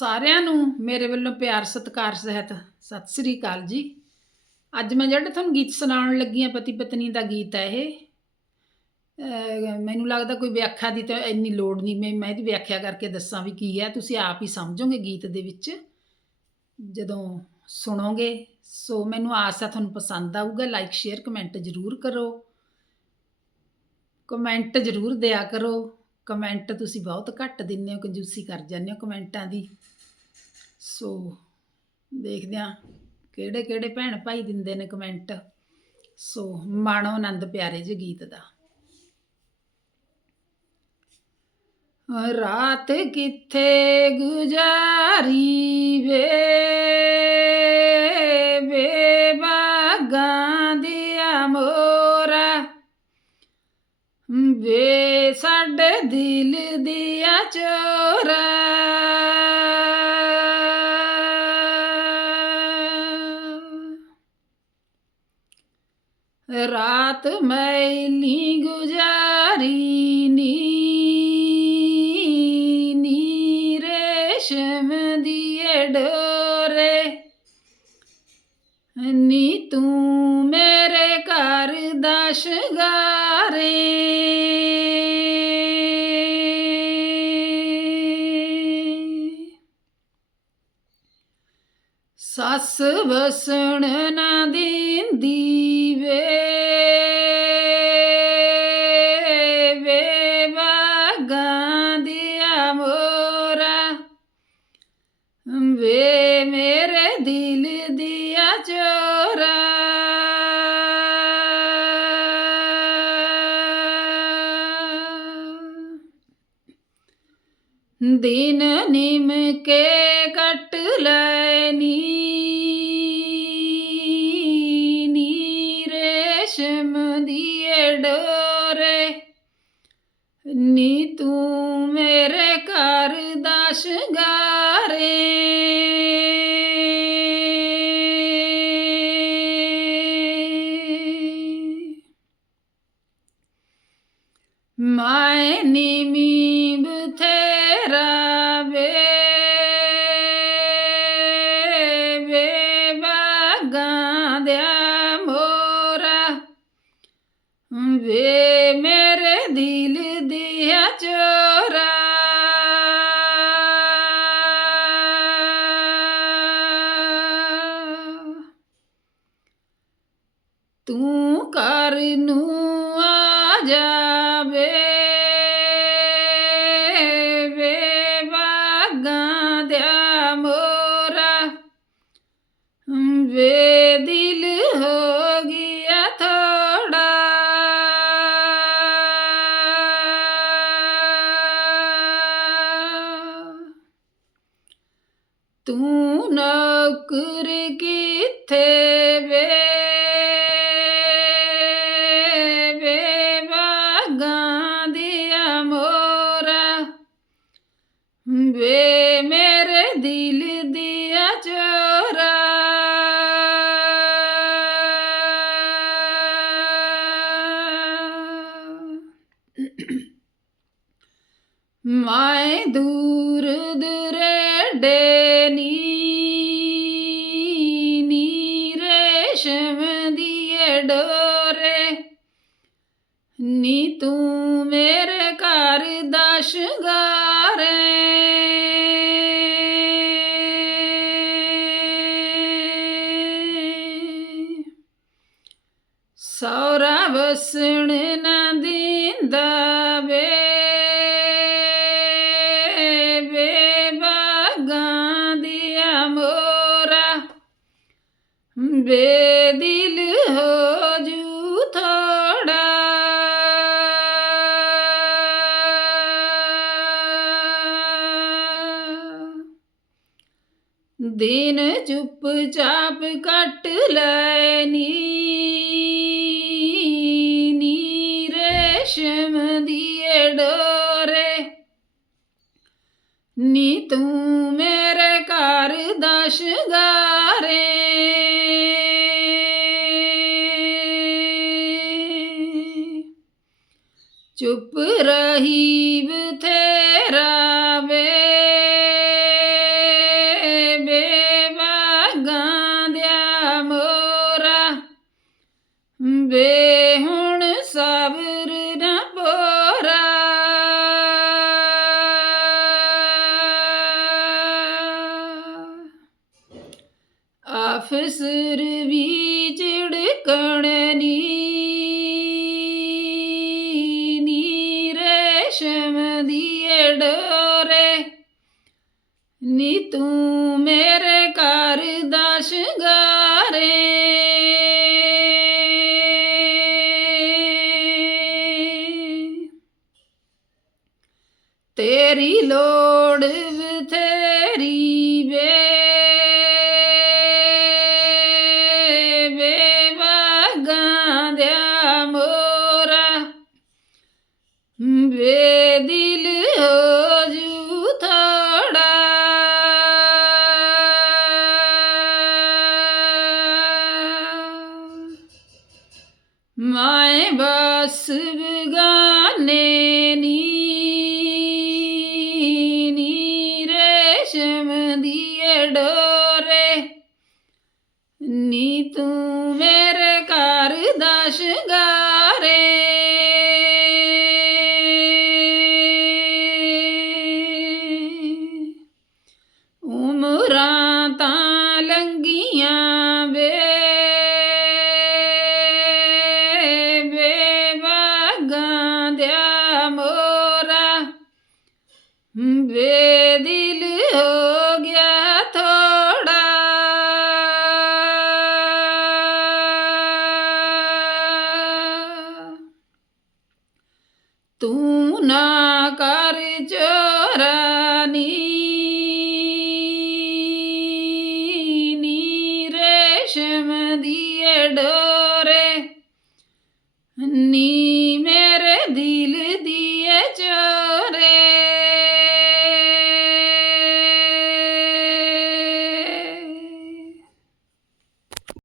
ਸਾਰਿਆਂ ਨੂੰ ਮੇਰੇ ਵੱਲੋਂ ਪਿਆਰ, ਸਤਿਕਾਰ, ਸਹਿਤ ਸਤਿ ਸ੍ਰੀ ਅਕਾਲ ਜੀ। ਅੱਜ ਮੈਂ ਜਿਹੜਾ ਤੁਹਾਨੂੰ ਗੀਤ ਸੁਣਾਉਣ ਲੱਗੀ ਹਾਂ, ਪਤੀ ਪਤਨੀ ਦਾ ਗੀਤ ਹੈ ਇਹ। ਮੈਨੂੰ ਲੱਗਦਾ ਕੋਈ ਵਿਆਖਿਆ ਦੀ ਤਾਂ ਇੰਨੀ ਲੋੜ ਨਹੀਂ। ਮੈਂ ਮੈਂ ਇਹਦੀ ਵਿਆਖਿਆ ਕਰਕੇ ਦੱਸਾਂ ਵੀ ਕੀ ਹੈ। ਤੁਸੀਂ ਆਪ ਹੀ ਸਮਝੋਗੇ ਗੀਤ ਦੇ ਵਿੱਚ। ਜਦੋਂ ਸੁਣੋਗੇ, ਸੋ ਮੈਨੂੰ ਆਸ ਹੈ ਤੁਹਾਨੂੰ ਪਸੰਦ ਆਊਗਾ। ਲਾਈਕ ਸ਼ੇਅਰ ਕਮੈਂਟ ਜ਼ਰੂਰ ਕਰੋ। ਕਮੈਂਟ ਜ਼ਰੂਰ ਦਿਆ ਕਰੋ। ਕਮੈਂਟ ਤੁਸੀਂ ਬਹੁਤ ਘੱਟ ਦਿੰਦੇ ਹੋ, ਕੰਜੂਸੀ ਕਰ ਜਾਂਦੇ ਹੋ ਕਮੈਂਟਾਂ ਦੀ। ਸੋ ਦੇਖਦੇ ਹਾਂ ਕਿਹੜੇ ਕਿਹੜੇ ਭੈਣ ਭਾਈ ਦਿੰਦੇ ਨੇ ਕਮੈਂਟ। ਸੋ ਮਾਣੋ ਆਨੰਦ ਪਿਆਰੇ ਜਿਹੇ ਗੀਤ ਦਾ। ਰਾਤ ਕਿੱਥੇ ਗੁਜ਼ਾਰੀ ਵੇ? ਵੇ ਸਾਡੇ ਦਿਲ ਦੀਆਂ ਚੋਰਾ। ਰਾਤ ਮੈਲੀ ਗੁਜ਼ਾਰੀ, ਨੀ ਨੀ ਰੇਸ਼ਮ ਦੀਏ ਡੋਰੇ। ਨੀ ਤੂੰ ਮੇਰੇ ਘਰ ਦਾ ਸ਼ਿੰਗਾਰੇ ਵਸਣ ਨਾ ਦਿੰਦੀ ਵੇ। ਵੇ ਬਾਗਾਂ ਦੀਆਂ ਮੋਰਾ ਵੇ ਮੇਰੇ ਦਿਲ ਦਿਆ ਚੋਰਾ। ਦਿਨ ਨਿਮ ਕੇ ਮੈਂ ਨਿਮੀ ਤੂੰ ਨੌਕਰ ਕਿੱਥੇ ਵੇ ਵੇ ਬਾਗਾਂ ਦੀਆਂ ਮੋਰਾ ਵੇ ਮੇਰੇ ਦਿਲ ਦਿਆ ਚੋਰਾ। ਮੈਂ ਦੂਰ ਦੁਰੇਡੇ ਨੀ ਨੀ ਤੂੰ ਮੇਰੇ ਘਰ ਦਾ ਸ਼ਿੰਗਾਰੇ ਸੌਰਾ ਵਸਣ ਨਾ ਦਿੰਦਾ ਵੇ। ਦਿਨ ਚੁੱਪ ਚਾਪ ਕੱਟ ਲੈਨੀ ਨੀ ਰੇਸ਼ਮ ਦੀਏ ਡੋਰੇ ਨੀ ਤੂੰ ਮੇਰੇ ਘਰ ਦਾ ਸ਼ਿੰਗਾਰੇ। ਚੁੱਪ ਰਹੀ ਸੁਰ ਵੀ ਝਿੜਕਣ ਨੀ। ਨੀ ਰੇਸ਼ਮ ਦੀਏ ਡੋਰੇ ਨੀ ਤੂੰ ਮੇਰੇ ਘਰ ਦਾ ਸ਼ਿੰਗਾਰੇ ਤੇਰੀ ਲੋੜ ਬਥੇਰੀ ਵੇ ਦਿਲ ਹੋ ਗਿਆ ਥੋੜਾ। ਤੂੰ ਨਾ ਕਰ ਚੋਰਾ ਨੀ ਰੇਸ਼ਮ ਦੀਏ ਡੋਰੇ। ਨੀ